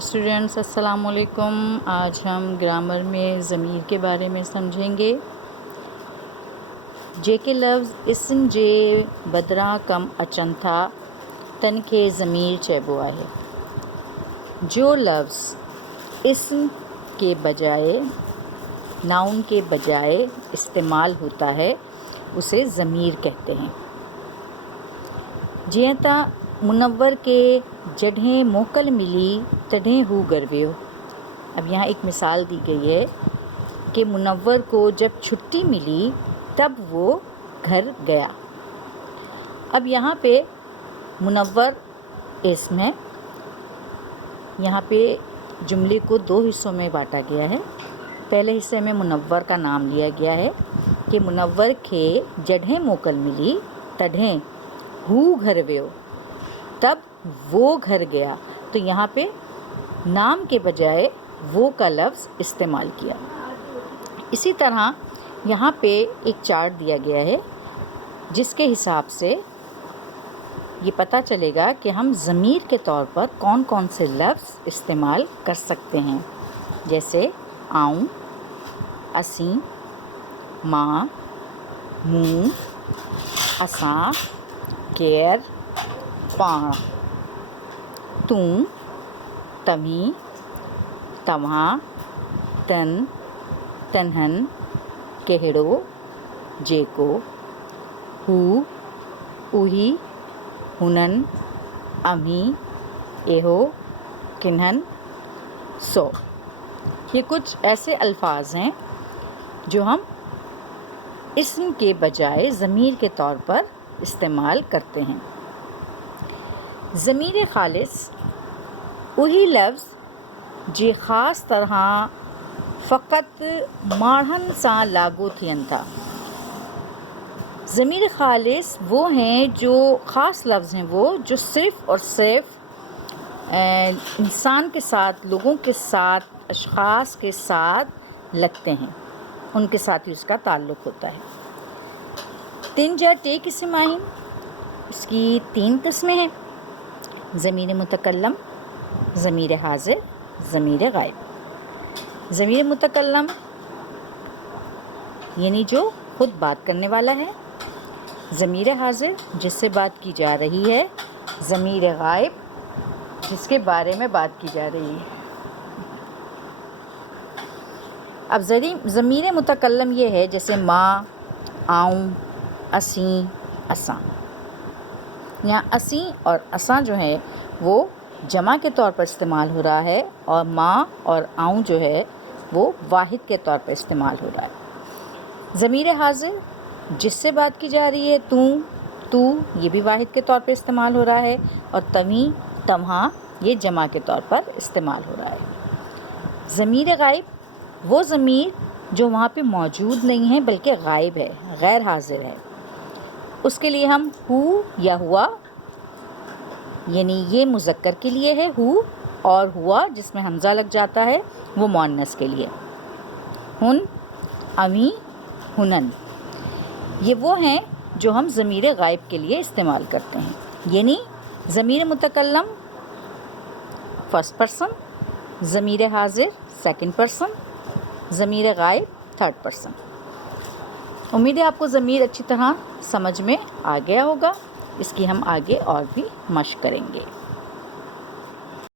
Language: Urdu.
اسٹوڈینٹس السلام علیکم. آج ہم گرامر میں ضمیر کے بارے میں سمجھیں گے. جے کے لفظ اسم جے بدراں کم اچن تھا تن کے ضمیر چیبوا ہے. جو لفظ اسم کے بجائے ناؤن کے بجائے استعمال ہوتا ہے اسے ضمیر کہتے ہیں. جیئں تا منور کے جڈھیں موکل ملی تڈھیں ہو گرویو. اب یہاں ایک مثال دی گئی ہے کہ منور کو جب چھٹی ملی تب وہ گھر گیا. اب یہاں پہ منور اسم ہے. یہاں پہ جملے کو دو حصوں میں بانٹا گیا ہے. پہلے حصے میں منور کا نام لیا گیا ہے کہ منور کے جڈھیں موکل ملی تڈھیں ہو گھر ویو، تب وہ گھر گیا. تو یہاں پہ نام کے بجائے وہ کا لفظ استعمال کیا. اسی طرح یہاں پہ ایک چارٹ دیا گیا ہے جس کے حساب سے یہ پتہ چلے گا کہ ہم ضمیر کے طور پر کون کون سے لفظ استعمال کر سکتے ہیں، جیسے آؤں، اسیں، ماں، موں، اساں، کیر، پاں، توں، تمہیں، تمہاں، تن، تنہن، کہڑو، جیکو، ہو، اوہی، ہنن، امہیں، ایہو، کنہن، سو. یہ کچھ ایسے الفاظ ہیں جو ہم اسم کے بجائے ضمیر کے طور پر استعمال کرتے ہیں. ضمیر خالص وہی لفظ جے خاص طرح فقط ماڑھن ساں لاگو تھین تھا. ضمیر خالص وہ ہیں جو خاص لفظ ہیں وہ جو صرف اور صرف انسان کے ساتھ، لوگوں کے ساتھ، اشخاص کے ساتھ لگتے ہیں، ان کے ساتھ ہی اس کا تعلق ہوتا ہے. تین جا ٹے قسم آئیں، اس کی 3 قسمیں ہیں: ضمیر متکلم، ضمیر حاضر، ضمیر غائب. ضمیر متکلم یعنی جو خود بات کرنے والا ہے، ضمیر حاضر جس سے بات کی جا رہی ہے، ضمیر غائب جس کے بارے میں بات کی جا رہی ہے. اب ضمیر متکلم یہ ہے جیسے ماں، آؤں، اسیں، اساں. یہاں اسیں اور اساں جو ہے وہ جمع کے طور پر استعمال ہو رہا ہے، اور ماں اور آؤں جو ہے وہ واحد کے طور پر استعمال ہو رہا ہے. ضمیر حاضر جس سے بات کی جا رہی ہے، تو یہ بھی واحد کے طور پر استعمال ہو رہا ہے، اور تمہیں، تمہاں یہ جمع کے طور پر استعمال ہو رہا ہے. ضمیر غائب وہ ضمیر جو وہاں پہ موجود نہیں ہے بلکہ غائب ہے، غیر حاضر ہے. اس کے لیے ہم ہو یا ہوا، یعنی یہ مذکر کے لیے ہے ہو، اور ہوا جس میں حمزہ لگ جاتا ہے وہ مؤنث کے لیے. ہن، امیں، ہنن یہ وہ ہیں جو ہم ضمیر غائب کے لیے استعمال کرتے ہیں. یعنی ضمیر متکلم فرسٹ پرسن، ضمیر حاضر سیکنڈ پرسن، ضمیر غائب تھرڈ پرسن. امید ہے آپ کو ضمیر اچھی طرح سمجھ میں آ گیا ہوگا. اس کی ہم آگے اور بھی مشق کریں گے.